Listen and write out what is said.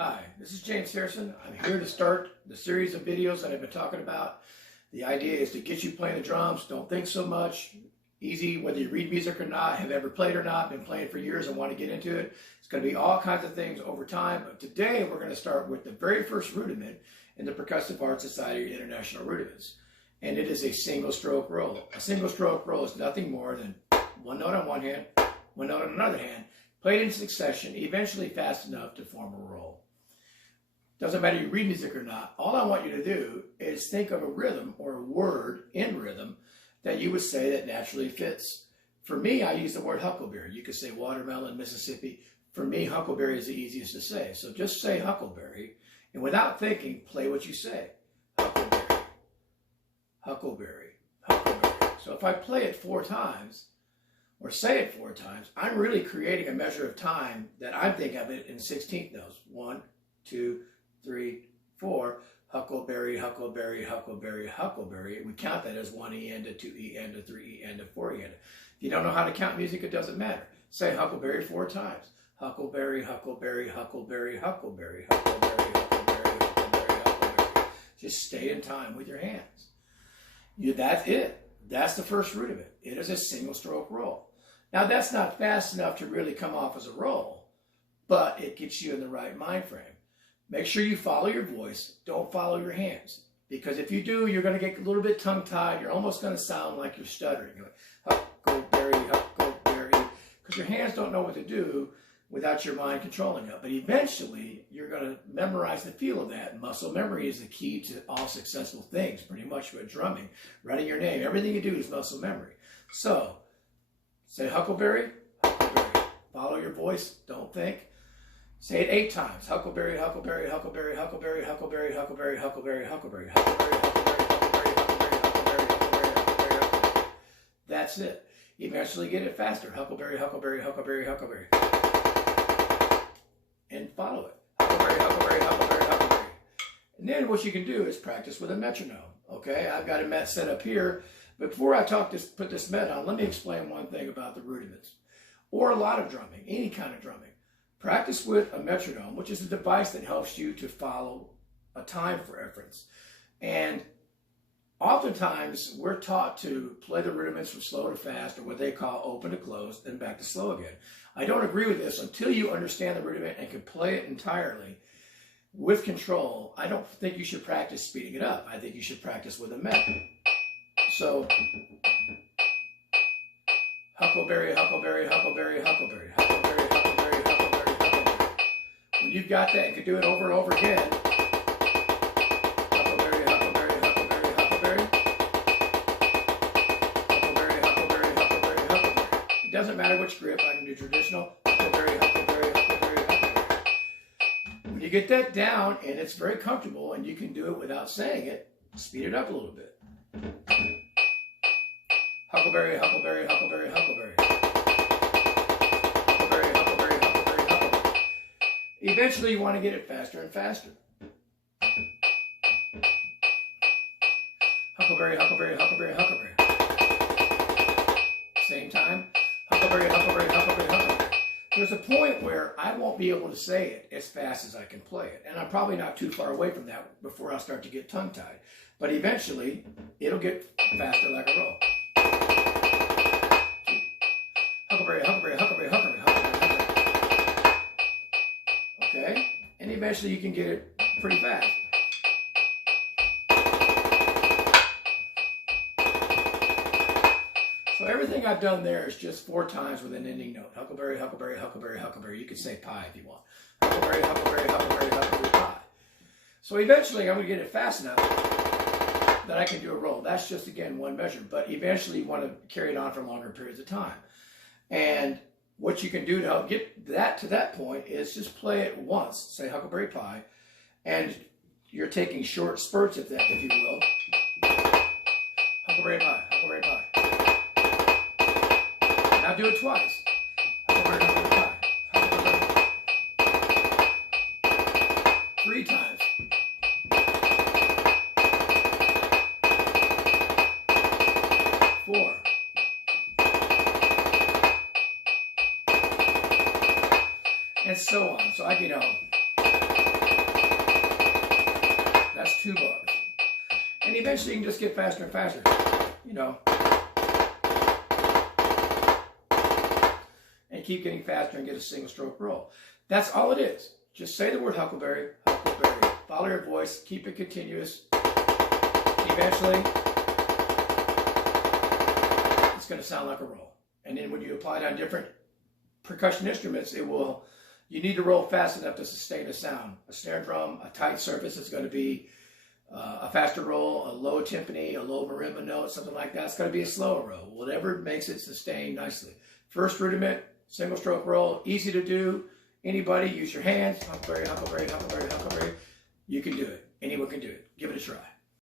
Hi, this is James Harrison. I'm here to start the series of videos that I've been talking about. The idea is to get you playing the drums. Don't think so much. Easy, whether you read music or not, have ever played or not, been playing for years and want to get into it. It's going to be all kinds of things over time. But today we're going to start with the very first rudiment in the Percussive Art Society International Rudiments. And it is a single stroke roll. A single stroke roll is nothing more than one note on one hand, one note on another hand, played in succession, eventually fast enough to form a roll. Doesn't matter you read music or not. All I want you to do is think of a rhythm or a word in rhythm that you would say that naturally fits. For me, I use the word huckleberry. You could say watermelon, Mississippi. For me, huckleberry is the easiest to say. So just say huckleberry, and without thinking, play what you say. Huckleberry, huckleberry, huckleberry. So if I play it 4 times, or say it 4 times, I'm really creating a measure of time that I'm thinking of it in 16th notes. 1, 2, 3, 4, huckleberry, huckleberry, huckleberry, huckleberry. We count that as 1 E end to 2 E end to 3 E end to 4 E end. If you don't know how to count music, it doesn't matter. Say huckleberry 4 times. Huckleberry, huckleberry, huckleberry, huckleberry, huckleberry, huckleberry, huckleberry, huckleberry. Just stay in time with your hands. That's it. That's the first rudiment. It is a single stroke roll. Now that's not fast enough to really come off as a roll, but it gets you in the right mind frame. Make sure you follow your voice. Don't follow your hands. Because if you do, you're going to get a little bit tongue-tied. You're almost going to sound like you're stuttering. You're like, huckleberry, huckleberry. Because your hands don't know what to do without your mind controlling it. But eventually, you're going to memorize the feel of that. Muscle memory is the key to all successful things, pretty much with drumming. Writing your name. Everything you do is muscle memory. So, say huckleberry, huckleberry. Follow your voice. Don't think. Say it 8 times. Huckleberry, huckleberry, huckleberry, huckleberry, huckleberry, huckleberry, huckleberry, huckleberry, huckleberry, huckleberry, huckleberry, huckleberry, huckleberry, huckleberry, huckleberry. That's it. Eventually get it faster. Huckleberry, huckleberry, huckleberry, huckleberry. And follow it. Huckleberry, huckleberry, huckleberry, huckleberry. And then what you can do is practice with a metronome. Okay, I've got a met set up here. But before I put this met on, let me explain one thing about the rudiments. Or a lot of drumming, any kind of drumming. Practice with a metronome, which is a device that helps you to follow a time for reference. And oftentimes, we're taught to play the rudiments from slow to fast, or what they call open to close, then back to slow again. I don't agree with this. Until you understand the rudiment and can play it entirely with control, I don't think you should practice speeding it up. I think you should practice with a met. So, huckleberry, huckleberry, huckleberry, huckleberry, huckleberry, huckleberry, huckleberry. When you've got that, you can do it over and over again. Huckleberry, huckleberry, huckleberry, huckleberry. Huckleberry, huckleberry, huckleberry, huckleberry. It doesn't matter which grip. I can do traditional. Huckleberry, huckleberry, huckleberry, huckleberry. When you get that down and it's very comfortable and you can do it without saying it, speed it up a little bit. Huckleberry, huckleberry, huckleberry, huckleberry. Huckleberry, huckleberry, huckleberry, huckleberry. Eventually, you want to get it faster and faster. Huckleberry, huckleberry, huckleberry, huckleberry. Same time. Huckleberry, huckleberry, huckleberry, huckleberry. There's a point where I won't be able to say it as fast as I can play it. And I'm probably not too far away from that before I start to get tongue-tied. But eventually, it'll get faster like a roll. Huckleberry, huckleberry, huckleberry, huckleberry, huckleberry, huckleberry. Okay? And eventually you can get it pretty fast. So everything I've done there is just 4 times with an ending note. Huckleberry, huckleberry, huckleberry, huckleberry. You could say pie if you want. Huckleberry, huckleberry, huckleberry, huckleberry, pie. So eventually I'm going to get it fast enough that I can do a roll. That's just, again, one measure. But eventually you want to carry it on for longer periods of time. And what you can do to help get that to that point is just play it once, say huckleberry pie, and you're taking short spurts of that, if you will. Huckleberry pie, huckleberry pie. Now do it twice. Huckleberry, huckleberry pie, huckleberry pie. 3 times. 4. And so on. So I, 2 bars. And eventually you can just get faster and faster, you know. And keep getting faster and get a single stroke roll. That's all it is. Just say the word huckleberry, huckleberry. Follow your voice, keep it continuous. Eventually, it's going to sound like a roll. And then when you apply it on different percussion instruments, you need to roll fast enough to sustain a sound. A snare drum, a tight surface is going to be a faster roll, a low timpani, a low marimba note, something like that. It's going to be a slower roll. Whatever makes it sustain nicely. First rudiment, single stroke roll, easy to do. Anybody, use your hands, huckleberry, huckleberry, huckleberry, huckleberry. You can do it. Anyone can do it. Give it a try.